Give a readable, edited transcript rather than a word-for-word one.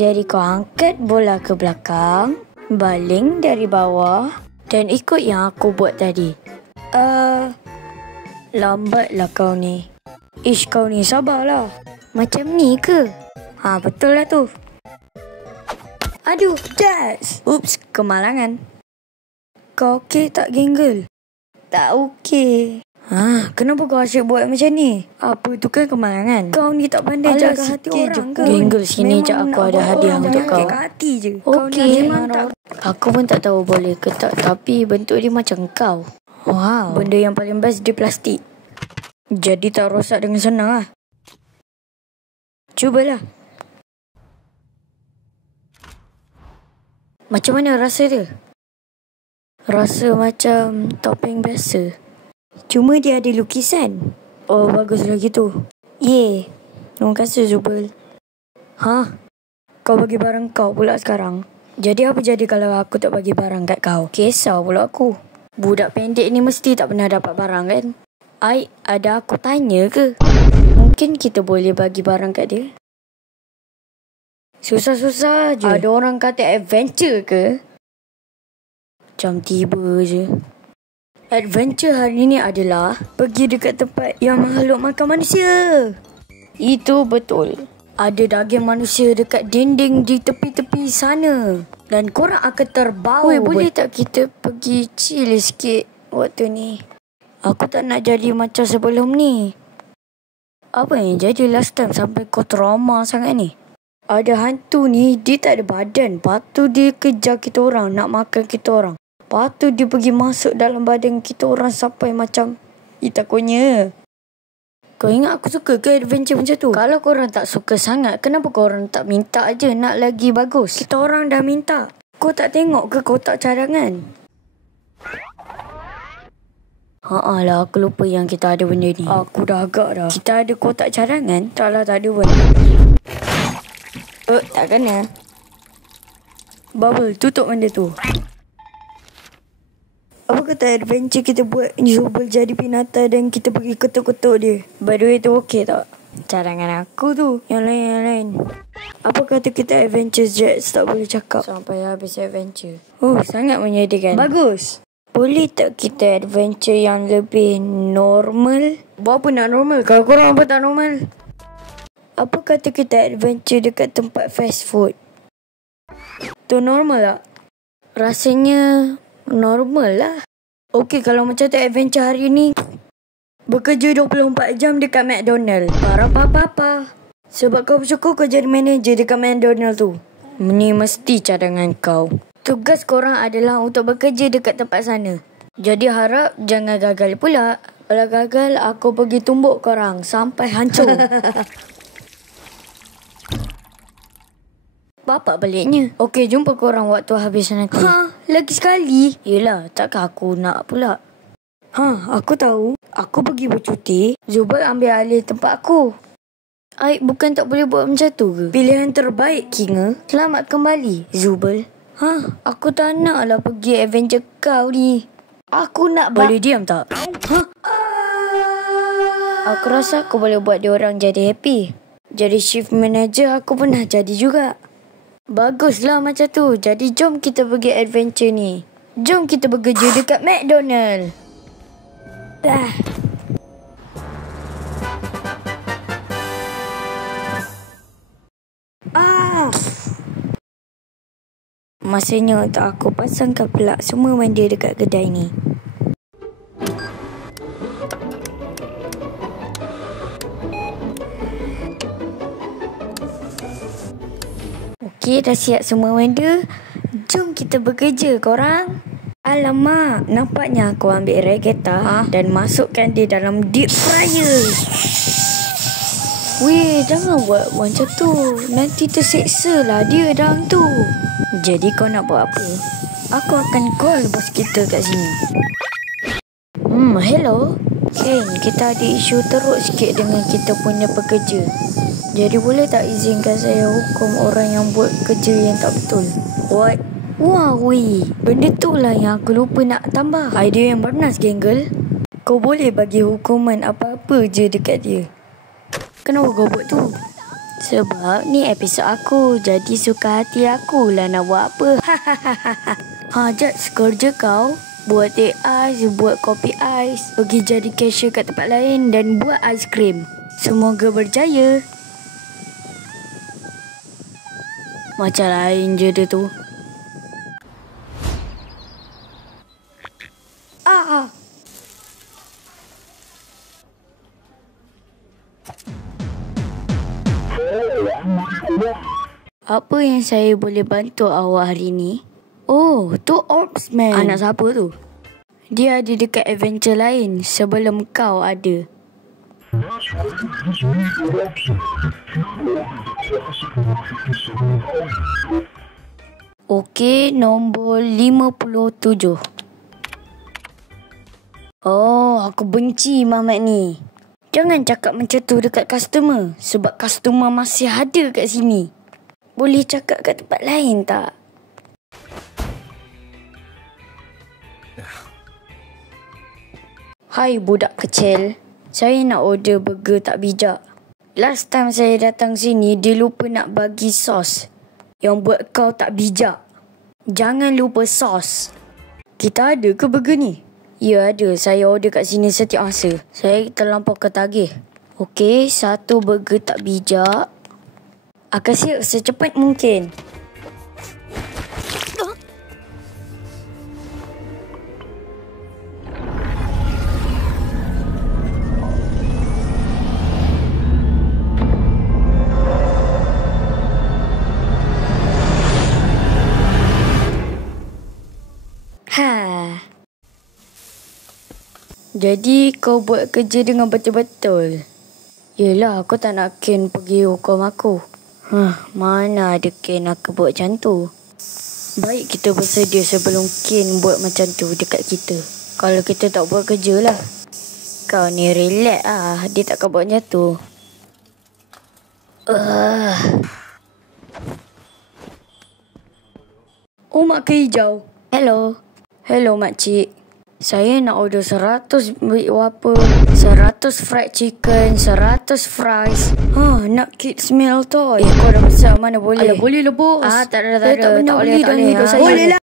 Jadi kau angkat bola ke belakang, baling dari bawah dan ikut yang aku buat tadi. Lambatlah kau ni. Ish, kau ni sabarlah. Macam ni ke? Betul lah tu. Aduh, das. Ups, kemalangan. Kau okey tak, Genggel? Tak okey. Kenapa kau asyik buat macam ni? Apa tu kan kemalangan? Kau ni tak pandai jaga hati orang ke? Genggel, sini je aku ada hadiah untuk kau. Hati je. Okey. Aku pun tak tahu boleh ke tak, tapi bentuk dia macam kau. Wow. Benda yang paling best dia plastik. Jadi tak rosak dengan senang lah. Cubalah. Macam mana rasa dia? Rasa macam topeng biasa. Cuma dia ada lukisan. Oh, bagus lagi tu. Yeay. Terima kasih, Zubel. Kau bagi barang kau pula sekarang. Jadi apa jadi kalau aku tak bagi barang kat kau? Kisah pula aku. Budak pendek ni mesti tak pernah dapat barang kan? Ada aku tanya ke? Mungkin kita boleh bagi barang kat dia. Susah-susah je. Ada orang kata adventure ke? Macam tiba je. Adventure hari ni adalah pergi dekat tempat yang makhluk makan manusia. Itu betul. Ada daging manusia dekat dinding di tepi-tepi sana. Dan korang akan terbau. Boleh tak kita pergi chill sikit waktu ni? Aku tak nak jadi macam sebelum ni. Apa yang jadi last time sampai kau trauma sangat ni? Ada hantu ni, dia tak ada badan. Lepas tu dia kejar kita orang, nak makan kita orang. Lepas tu dia pergi masuk dalam badan kita orang sampai macam takutnya. Kau ingat aku suka ke adventure macam tu? Kalau korang tak suka sangat, kenapa korang tak minta aje nak lagi bagus? Kita orang dah minta. Kau tak tengok ke kotak cadangan? Lah, aku lupa yang kita ada benda ni. Aku dah agak dah. Kita ada kotak cadangan? Taklah, tak ada pun. Tak kena. Bubble, tutup benda tu. Apa kata adventure kita buat Zubel jadi binatang dan kita pergi ketuk-ketuk dia? By the way tu okey tak? Cadangan aku tu. Yang lain. Apa kata kita adventure Jets tak boleh cakap sampai habis adventure? Sangat menyedihkan. Bagus. Boleh tak kita adventure yang lebih normal? Buat apa nak normal? Kalau korang apa tak normal? Apa kata kita adventure dekat tempat fast food? Tu normal tak? Rasanya normal lah. Okey, kalau macam tu adventure hari ni, bekerja 24 jam dekat McDonald. Para papa. Sebab kau bersyukur kau jadi manager dekat McDonald tu. Ni mesti cadangan kau. Tugas korang adalah untuk bekerja dekat tempat sana. Jadi harap jangan gagal pula. Kalau gagal, aku pergi tumbuk korang sampai hancur. Bapak baliknya. Okey, jumpa korang waktu habis nanti. Lagi sekali? Yelah, takkan aku nak pula. Aku tahu. Aku pergi bercuti, Zubel ambil alih tempat aku. Bukan tak boleh buat macam tu ke? Pilihan terbaik, Kinga. Selamat kembali, Zubel. Aku tak nak lah pergi adventure kau ni. Aku nak boleh diam tak? Aku rasa aku boleh buat dia orang jadi happy. Jadi shift manager aku pernah jadi juga. Baguslah macam tu. Jadi jom kita pergi adventure ni. Jom kita bekerja dekat McDonald. Masanya untuk aku pasangkan pelak semua mandi dekat kedai ni. Okey, dah siap semua benda. Jom kita bekerja korang. Alamak, nampaknya aku ambil reggaeton dan masukkan dia dalam deep fryer. Weh, jangan buat macam tu. Nanti terseksa lah dia dalam tu. Jadi kau nak buat apa? Aku akan call bos kita kat sini. Hello. Ken, kita ada isu teruk sikit dengan kita punya pekerja. Jadi boleh tak izinkan saya hukum orang yang buat kerja yang tak betul? What? Wah, weh. Benda tu lah yang aku lupa nak tambah. Idea yang bernas, Genggel. Kau boleh bagi hukuman apa-apa je dekat dia. Kenapa kau buat tu? Sebab ni episod aku, jadi suka hati aku lah nak buat apa. Jat, kerja kau buat teh ais, buat kopi ais, pergi jadi cashier kat tempat lain dan buat aiskrim. Semoga berjaya. Macam lain je dia tu. Apa yang saya boleh bantu awak hari ni? Oh, tu Orbsman. Anak siapa tu? Dia ada dekat adventure lain sebelum kau ada. Okey, nombor 57. Oh, aku benci Mamat ni. Jangan cakap macam tu dekat customer, sebab customer masih ada kat sini. Boleh cakap kat tempat lain tak? Hai budak kecil, saya nak order burger tak bijak. Last time saya datang sini, dia lupa nak bagi sos yang buat kau tak bijak. Jangan lupa sos. Kita ada ke burger ni? Ya ada, saya order kat sini setiap masa. Saya terlampau ketagih. Okey, satu burger tak bijak. Akan siap secepat mungkin. Jadi kau buat kerja dengan betul-betul. Yelah, aku tak nak Ken pergi hukum aku. Mana ada Ken aku buat macam tu. Baik kita bersedia sebelum Ken buat macam tu dekat kita. Kalau kita tak buat kerja lah. Kau ni relax lah. Dia takkan buat macam tu. Oh, mak ke hijau. Hello. Hello, makcik. Saya nak order 100 apa? 100 fried chicken, 100 fries. Nak kids meal toy. Kau dah besar mana boleh? Alah, boleh lah bos. Tak ada. Tak boleh dah hidup saya. Boleh lah.